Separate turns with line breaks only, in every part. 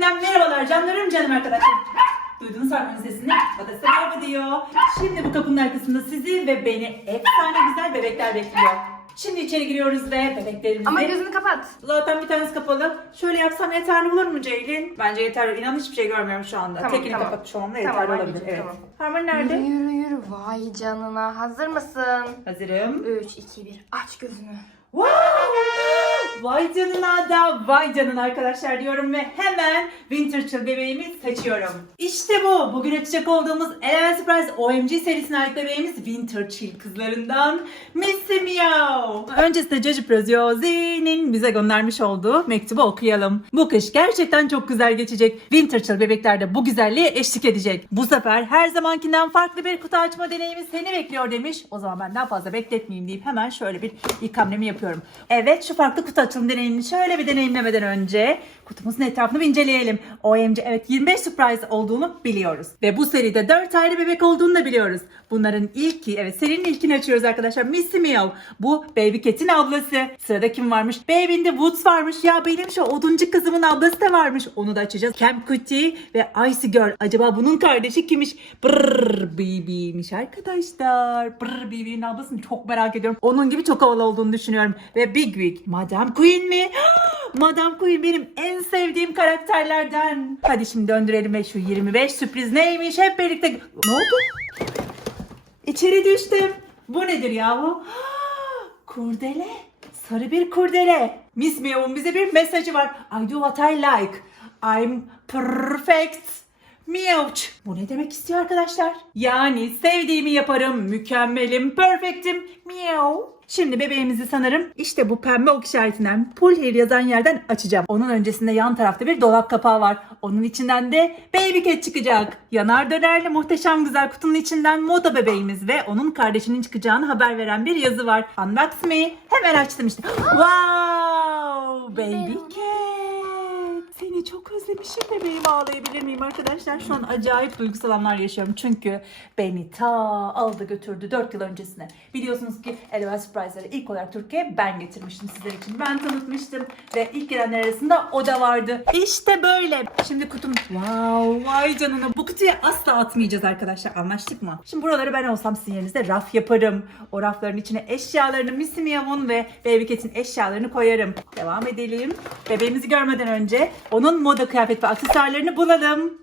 Marketinden merhabalar canlarım canım arkadaşlar. Duydunuz Hakan'ın sesini? Size merhaba diyor. Şimdi bu kapının arkasında sizi ve beni efsane güzel bebekler bekliyor. Şimdi içeri giriyoruz ve bebeklerimizi...
Ama gözünü kapat.
Zaten bir tanesi kapalı. Şöyle yapsam yeterli olur mu Ceylin? Bence yeterli. İnan hiçbir şey görmüyorum şu anda.
Tamam,
Tekini
tamam.
kapatmış olmam da
Tamam,
yeterli olabilir.
anneciğim,
Evet.
tamam.
Harman
Yürü
nerede?
yürü yürü. Vay canına. Hazır mısın?
Hazırım.
3, 2, 1. Aç gözünü.
Wow! Vay canına da vay canına arkadaşlar diyorum ve hemen Winter Chill bebeğimi seçiyorum. İşte bu. Bugün açacak olduğumuz Eleven Surprise OMG serisine ait bebeğimiz Winter Chill kızlarından Missy Meow. Öncesinde Joji Preziozi'nin bize göndermiş olduğu mektubu okuyalım. Bu kış gerçekten çok güzel geçecek. Winter Chill bebekler de bu güzelliğe eşlik edecek. Bu sefer her zamankinden farklı bir kutu açma deneyimi seni bekliyor demiş. O zaman ben daha fazla bekletmeyeyim deyip hemen şöyle bir ilk hamlemi yapıyorum. Evet şu farklı kutu açılım deneyimini şöyle bir deneyimlemeden önce kutumuzun etrafını bir inceleyelim. OMG evet 25 surprise olduğunu biliyoruz. Ve bu seride 4 ayrı bebek olduğunu da biliyoruz. Bunların ilki evet serinin ilkini açıyoruz arkadaşlar. Missy Meow. Bu Baby Cat'in ablası. Sırada kim varmış? Baby in the Woods varmış. Ya benim şu oduncu kızımın ablası da varmış. Onu da açacağız. Camp Cutie ve Icy Girl. Acaba bunun kardeşi kimmiş? Brrr Baby'miş arkadaşlar. Brrr Baby'nin ablasını çok merak ediyorum. Onun gibi çok havalı olduğunu düşünüyorum. Ve Big Wig. Madame Queen mi? Madame Queen benim en sevdiğim karakterlerden. Hadi şimdi döndürelim ve şu 25 sürpriz neymiş hep birlikte. Ne oldu? İçeri düştüm. Bu nedir yahu? Kurdele. Sarı bir kurdele. Miss Meow'un bize bir mesajı var. I do what I like. I'm perfect. Meowch. Bu ne demek istiyor arkadaşlar? Yani sevdiğimi yaparım, mükemmelim, perfectim. Meow. Şimdi bebeğimizi sanırım işte bu pembe ok işaretinden pull here yazan yerden açacağım. Onun öncesinde yan tarafta bir dolap kapağı var. Onun içinden de baby cat çıkacak. Yanar dönerli muhteşem güzel kutunun içinden moda bebeğimiz ve onun kardeşinin çıkacağını haber veren bir yazı var. Unbox me. Hemen açtım işte. Wow! Baby. Seni çok özlemişim bebeğim ağlayabilir miyim arkadaşlar? Şu an acayip duygusal anlar yaşıyorum. Çünkü beni ta aldı götürdü 4 yıl öncesine. Biliyorsunuz ki Eleven Surprise'ları ilk olarak Türkiye'ye ben getirmiştim sizler için. Ben tanıtmıştım ve ilk gelenler arasında o da vardı. İşte böyle. Şimdi kutum. Wow vay canına. Bu kutuya asla atmayacağız arkadaşlar. Anlaştık mı? Şimdi buraları ben olsam sizin yerinizde raf yaparım. O rafların içine eşyalarını Missy Meow'un ve Baby Cat'in eşyalarını koyarım. Devam edelim. Bebeğimizi görmeden önce onun moda kıyafet ve aksesuarlarını bulalım.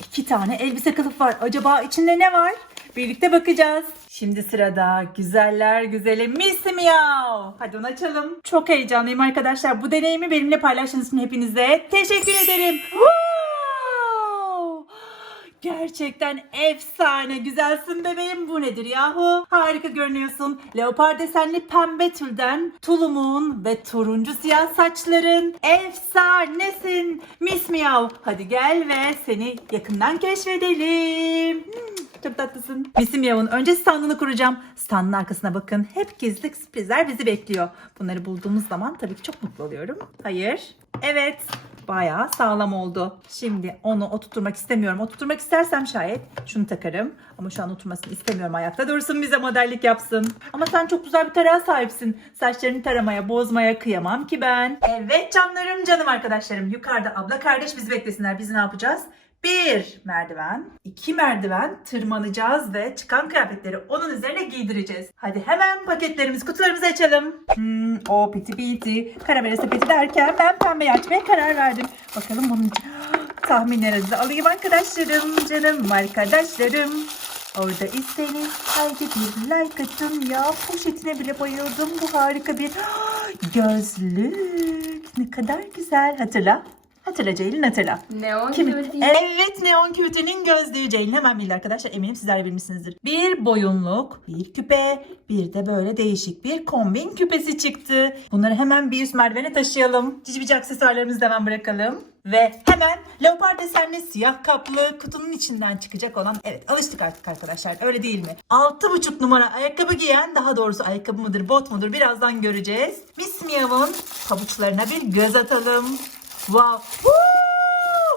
İki tane elbise kılıf var. Acaba içinde ne var? Birlikte bakacağız. Şimdi sırada güzeller güzeli Miss Meow. Hadi onu açalım. Çok heyecanlıyım arkadaşlar. Bu deneyimi benimle paylaştığınız için hepinize teşekkür ederim. Wow! Gerçekten efsane güzelsin bebeğim bu nedir yahu? Harika görünüyorsun. Leopar desenli pembe tülden tulumun ve turuncu siyah saçların efsanesin. Miss Meow hadi gel ve seni yakından keşfedelim. Hmm, Çok tatlısın. Miss Meow'un önce standını kuracağım. Standın arkasına bakın. Hep gizli sürprizler bizi bekliyor. Bunları bulduğumuz zaman tabii ki çok mutlu oluyorum. Hayır. Evet. Bayağı sağlam oldu. Şimdi onu oturtmak istemiyorum. Oturtmak istersem şayet şunu takarım. Ama şu an oturmasını istemiyorum. Ayakta dursun bize modellik yapsın. Ama sen çok güzel bir tarağa sahipsin. Saçlarını taramaya, bozmaya kıyamam ki ben. Evet canlarım, canım arkadaşlarım. Yukarıda abla kardeş bizi beklesinler. Biz ne yapacağız? Bir merdiven, iki merdiven tırmanacağız ve çıkan kıyafetleri onun üzerine giydireceğiz. Hadi hemen paketlerimizi, kutularımızı açalım. Hmm, o piti piti, karamele sepeti derken ben pembeyi açmaya karar verdim. Bakalım bunun tahminlerinizi alayım arkadaşlarım, canım arkadaşlarım. Orada iseniz haydi bir like atın ya. Poşetine bile bayıldım. Bu harika bir gözlük. Ne kadar güzel. Hatırla. Hatırla Ceylin hatırla.
Neon gibi değil.
Evet Neon Cute'nin gözlüğü Ceylin hemen bildi arkadaşlar. Eminim sizler bilmişsinizdir. Bir boyunluk, bir küpe, bir de böyle değişik bir kombin küpesi çıktı. Bunları hemen bir üst merdivene taşıyalım. Cici bici aksesuarlarımızı da hemen bırakalım. Ve hemen leopar desenli siyah kaplı kutunun içinden çıkacak olan evet alıştık artık arkadaşlar öyle değil mi? 6,5 numara ayakkabı giyen daha doğrusu ayakkabı mıdır bot mudur birazdan göreceğiz. Miss Meow'un pabuçlarına bir göz atalım. Wow. Woo!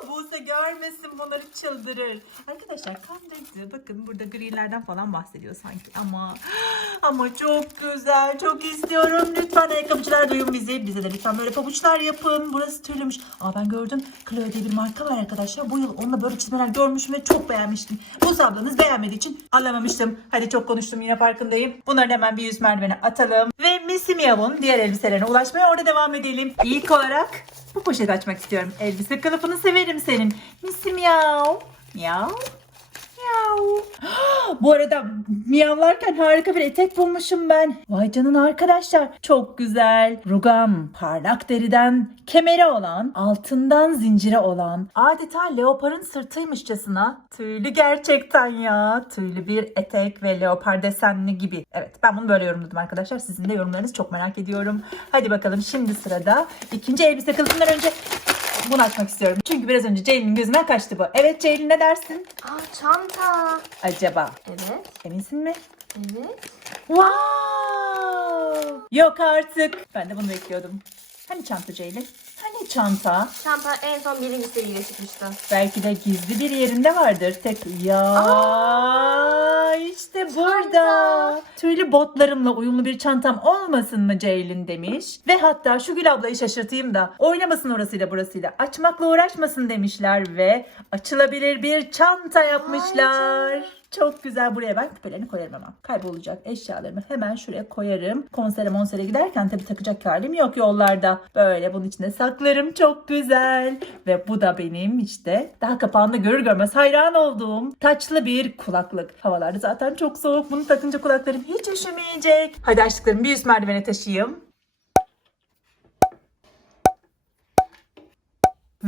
Buse görmesin bunları çıldırır. Arkadaşlar kandırıcı. Bakın burada grilerden falan bahsediyor sanki ama ama çok güzel. Çok istiyorum. Lütfen ayakkabıcılar duyun bizi. Bize de lütfen böyle pabuçlar yapın. Burası türlümüş. Aa ben gördüm. Chloe diye bir marka var arkadaşlar. Bu yıl onunla böyle çizmeler görmüşüm ve çok beğenmiştim. Bu ablanız beğenmediği için alamamıştım. Hadi çok konuştum yine farkındayım. Bunları hemen bir yüz merdivene atalım. Ve Missy Meow'un diğer elbiselerine ulaşmaya orada devam edelim. İlk olarak bu poşeti açmak istiyorum. Elbise kılıfını severim senin. Missy Meow. Meow. Miyav. Bu arada miyavlarken harika bir etek bulmuşum ben. Vay canına arkadaşlar. Çok güzel. Rugam parlak deriden kemeri olan, altından zincire olan, adeta leoparın sırtıymışçasına tüylü gerçekten ya. Tüylü bir etek ve leopar desenli gibi. Evet ben bunu böyle yorumladım arkadaşlar. Sizin de yorumlarınızı çok merak ediyorum. Hadi bakalım şimdi sırada ikinci elbise kılıfından önce bunu açmak istiyorum. Çünkü biraz önce Ceylin'in gözünden kaçtı bu. Evet Ceylin ne dersin?
Aa çanta.
Acaba?
Evet.
Eminsin mi?
Evet.
Wow! Yok artık. Ben de bunu bekliyordum. Hani çanta Ceylin? Hani çanta?
Çanta en son birinci seriyle çıkmıştı.
Belki de gizli bir yerinde vardır. Tek ya işte burada. Tüylü botlarımla uyumlu bir çantam olmasın mı Ceylin demiş. Ve hatta şu Gül ablayı şaşırtayım da oynamasın orasıyla burasıyla. Açmakla uğraşmasın demişler ve açılabilir bir çanta yapmışlar. Çok güzel. Buraya ben küpelerini koyarım ama. Kaybolacak eşyalarımı hemen şuraya koyarım. Konsere monsere giderken tabii takacak halim yok yollarda. Böyle bunun içine saklarım. Çok güzel. Ve bu da benim işte daha kapağında görür görmez hayran olduğum taçlı bir kulaklık. Havalarda zaten çok soğuk. Bunu takınca kulaklarım hiç üşümeyecek. Hadi aşklarım bir üst merdivene taşıyayım.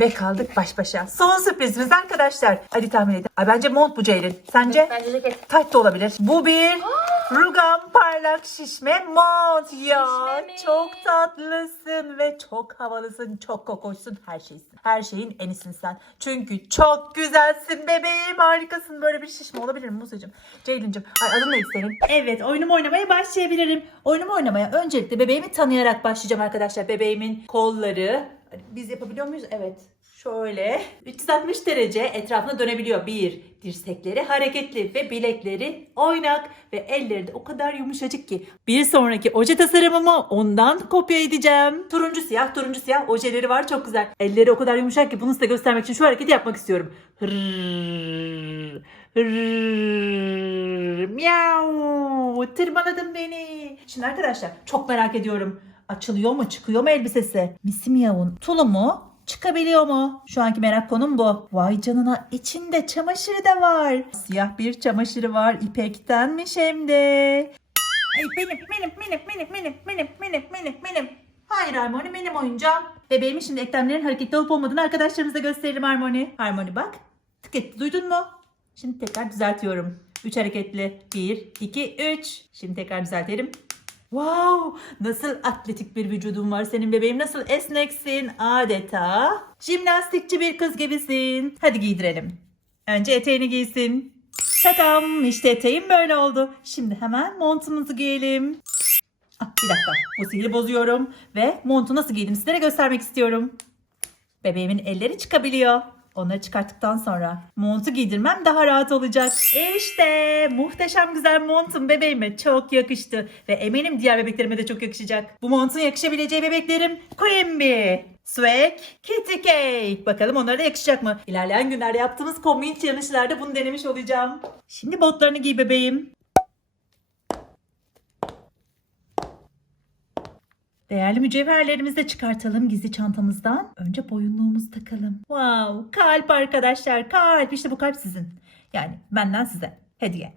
Ve kaldık baş başa. Son sürprizimiz arkadaşlar. Hadi tahmin edin. Ay bence mont bu Ceylin. Sence?
Bence ceket.
Tight da olabilir. Bu bir rugan parlak şişme mont ya.
Şişme mi?
Çok tatlısın ve çok havalısın. Çok kokoşsun. Her şeysin. Her şeyin en iyisin sen. Çünkü çok güzelsin bebeğim. Harikasın. Böyle bir şişme olabilir mi Musacığım? Ceylin'cim. Ay adın neydi senin? Evet oyunumu oynamaya başlayabilirim. Oyunumu oynamaya öncelikle bebeğimi tanıyarak başlayacağım arkadaşlar. Bebeğimin kolları. Biz yapabiliyor muyuz? Evet. Şöyle 360 derece etrafına dönebiliyor. Bir, dirsekleri hareketli ve bilekleri oynak ve elleri de o kadar yumuşacık ki. Bir sonraki oje tasarımımı ondan kopya edeceğim. Turuncu siyah, turuncu siyah ojeleri var çok güzel. Elleri o kadar yumuşak ki bunu size göstermek için şu hareketi yapmak istiyorum. Hırrrr, hırrrr, miau, tırmaladın beni. Şimdi arkadaşlar çok merak ediyorum. Açılıyor mu çıkıyor mu elbisesi? Missy Meow'un tulumu çıkabiliyor mu? Şu anki merak konum bu. Vay canına içinde çamaşırı da var. Siyah bir çamaşırı var. İpektenmiş hem de. Ay benim benim benim benim benim benim benim benim benim. Hayır Harmony benim oyuncağım. Bebeğimin şimdi eklemlerin hareketli olup olmadığını arkadaşlarımıza gösterelim Harmony. Harmony bak. Tık etti duydun mu? Şimdi tekrar düzeltiyorum. 3 hareketli. 1, 2, 3. Şimdi tekrar düzeltelim. Wow! Nasıl atletik bir vücudun var senin bebeğim. Nasıl esneksin adeta. Jimnastikçi bir kız gibisin. Hadi giydirelim. Önce eteğini giysin. Tatam işte eteğim böyle oldu. Şimdi hemen montumuzu giyelim. Ah, bir dakika bu sihri bozuyorum. Ve montu nasıl giydim sizlere göstermek istiyorum. Bebeğimin elleri çıkabiliyor. Onları çıkarttıktan sonra montu giydirmem daha rahat olacak. İşte muhteşem güzel montum bebeğime çok yakıştı. Ve eminim diğer bebeklerime de çok yakışacak. Bu montun yakışabileceği bebeklerim Quimby, Swag, Kitty Cake. Bakalım onlara da yakışacak mı? İlerleyen günlerde yaptığımız kombin challenge'larda bunu denemiş olacağım. Şimdi botlarını giy bebeğim. Değerli mücevherlerimizi de çıkartalım gizli çantamızdan. Önce boyunluğumuzu takalım. Wow, kalp arkadaşlar, kalp. İşte bu kalp sizin. Yani benden size. Hediye.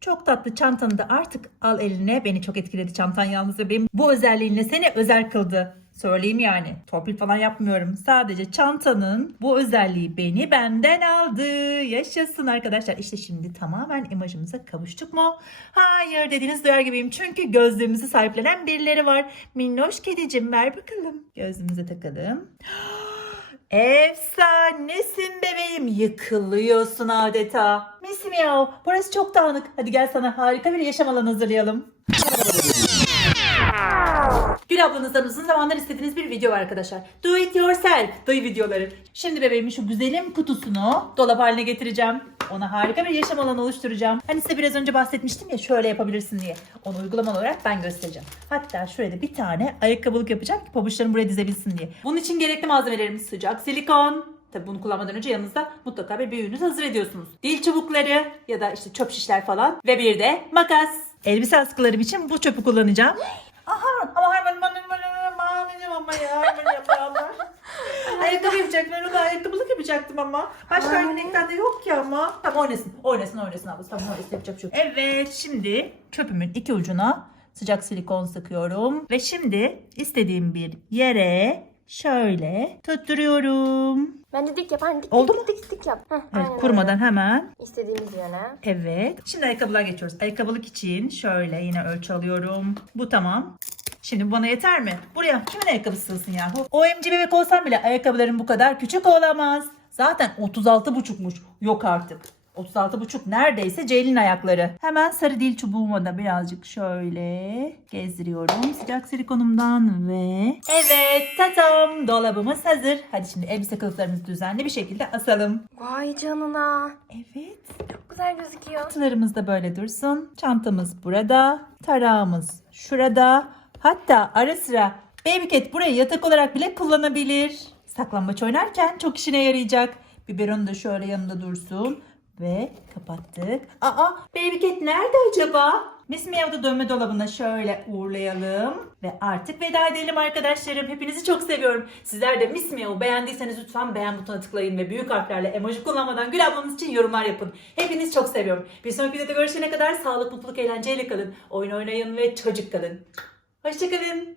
Çok tatlı çantanı da artık al eline. Beni çok etkiledi çantan yalnız ve benim bu özelliğinle seni özel kıldı. Söyleyeyim yani. Torpil falan yapmıyorum. Sadece çantanın bu özelliği beni benden aldı. Yaşasın arkadaşlar. İşte şimdi tamamen imajımıza kavuştuk mu? Hayır dediğiniz duyar gibiyim. Çünkü gözlüğümüzü sahiplenen birileri var. Minnoş kedicim ver bakalım. Gözlüğümüze takalım. Efsanesin bebeğim. Yıkılıyorsun adeta. Missy Meow. Burası çok dağınık. Hadi gel sana harika bir yaşam alanı hazırlayalım. Gül ablanızdan uzun zamanlar istediğiniz bir video var arkadaşlar. Do it yourself. Dayı videoları. Şimdi bebeğimin şu güzelim kutusunu dolap haline getireceğim. Ona harika bir yaşam alanı oluşturacağım. Hani size biraz önce bahsetmiştim ya şöyle yapabilirsin diye. Onu uygulamalı olarak ben göstereceğim. Hatta şuraya da bir tane ayakkabılık yapacağım ki pabuçlarını buraya dizebilsin diye. Bunun için gerekli malzemelerimiz sıcak silikon, Tabii bunu kullanmadan önce yanınızda mutlaka bir büyüğünüz hazır ediyorsunuz. Dil çubukları ya da işte çöp şişler falan ve bir de makas. Elbise askılarım için bu çöpü kullanacağım. Aha ama hemen bana bana bağlayacağım ama ya. Hemen yapalım. Ayakkabı yapacaktım. Ben ona ayakkabılık yapacaktım ama. Başka
Ay.
örnekten de yok ki ama. Tamam oynasın. Oynasın oynasın ablası. Tamam oynasın yapacak şey yok. Evet şimdi çöpümün iki ucuna sıcak silikon sıkıyorum. Ve şimdi istediğim bir yere şöyle tutturuyorum.
Bence dik yap. Hani dik
Oldu
dik, dik dik yap. Heh,
Evet,
aynen
kurumadan
öyle.
hemen
İstediğimiz yöne.
Evet. Şimdi ayakkabılar geçiyoruz. Ayakkabılık için şöyle yine ölçü alıyorum. Bu tamam. Şimdi bu bana yeter mi? Buraya kimin ayakkabısı sığsın yahu? OMG bebek olsam bile ayakkabılarım bu kadar küçük olamaz. Zaten 36,5'muş. Yok artık. 36,5 neredeyse Ceylin ayakları. Hemen sarı dil çubuğuma da birazcık şöyle gezdiriyorum sıcak silikonumdan ve evet tatam dolabımız hazır. Hadi şimdi elbise kılıflarımızı düzenli bir şekilde asalım.
Vay canına.
Evet.
Çok güzel gözüküyor.
Çantalarımız da böyle dursun. Çantamız burada. Tarağımız şurada. Hatta ara sıra Baby Cat burayı yatak olarak bile kullanabilir. Saklambaç oynarken çok işine yarayacak. Biberon da şöyle yanında dursun. Ve kapattık. Aa Baby Cat nerede acaba? Miss Meow'da dönme dolabına şöyle uğurlayalım. Ve artık veda edelim arkadaşlarım. Hepinizi çok seviyorum. Sizler de Miss Meow'u beğendiyseniz lütfen beğen butonuna tıklayın. Ve büyük harflerle emoji kullanmadan Gül ablamız için yorumlar yapın. Hepinizi çok seviyorum. Bir sonraki videoda görüşene kadar sağlık, mutluluk, eğlenceyle kalın. Oyun oynayın ve çocuk kalın. Hoşçakalın.